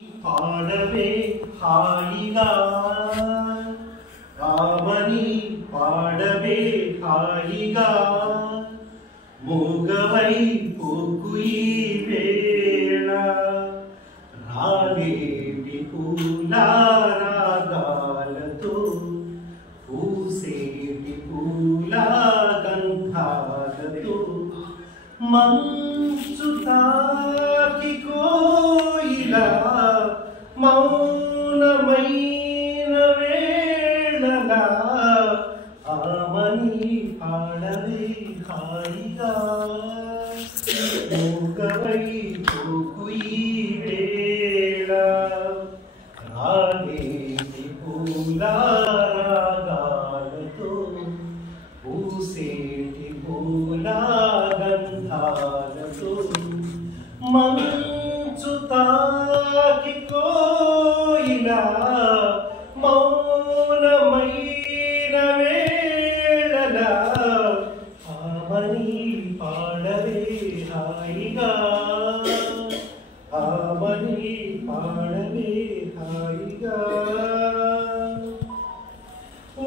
పాడవే హాయిగా ఆమని పాడవే హాయిగా మూగవై పోకు ఈ వేళ రాగేటి పూల రాగాలతో పూసేటి పూల గంధాలతో మంచు తాకి కోయిలా మౌనమైన వేళలా ఆమని పాడవే హాయిగా మూగవై పోకు ఈ వేళ రాగేటి పూల రాగాలతో పూసేటి పూల గంధాలతో మంచు తాకి కోయిలా మౌనమైన వేళలా ఆమని పాడవే హాయిగా ఆమని పాడవే హాయిగా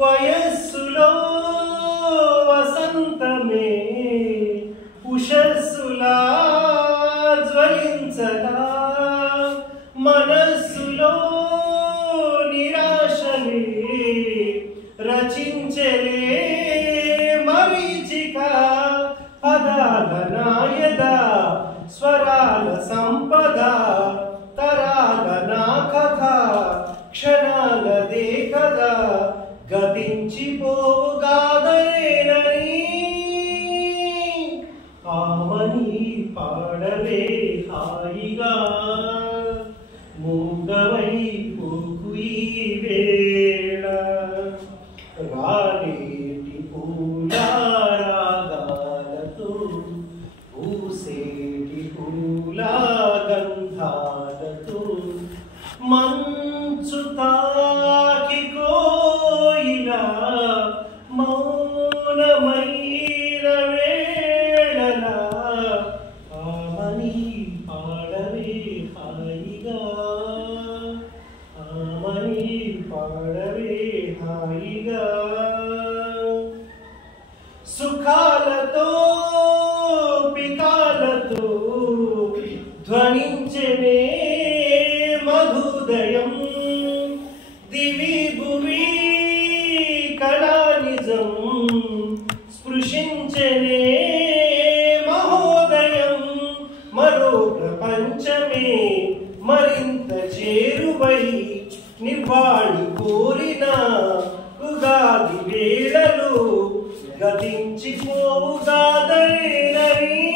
వయస్సులో వసంతమే ఉషస్సులా జ్వలించగా మనస్సులో నిరాశలే రచించలే మరీచిక పదాల నాయద స్వరాల సంపద తరాల నా కథ క్షణాలదే కదా గతించిపోగాదరేనని ఆమని పాడవే హాయిగా మూగవై పోకు ఈ వేళ రాగేటి పూల రాగాలతో పూసేటి పూల గంధాలతో మంచు తాకి కోయిలా మౌనమైన వేళలా ఆమని పాడవే హాయిగా ఆమని పాడవే హాయిగా సుఖాలతో పికాలతో ధ్వనించనే మధుదయం దివి భువి కళానిజం స్పృశించనే మహోదయం మరో ప్రపంచమే మరింత చేరువై నివాళి కోరిన ఉగాది వేళలో గతించిపోగాదరేనని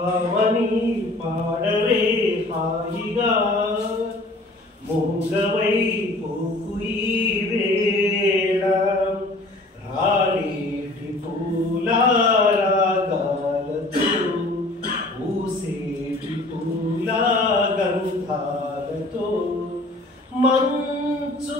ఆమని పాడవే హాయిగా మూగవై పోకు ఈ వేళ రాలేటి పూల రాగాలతో పూసేటి పూల గంధాలతో మంచు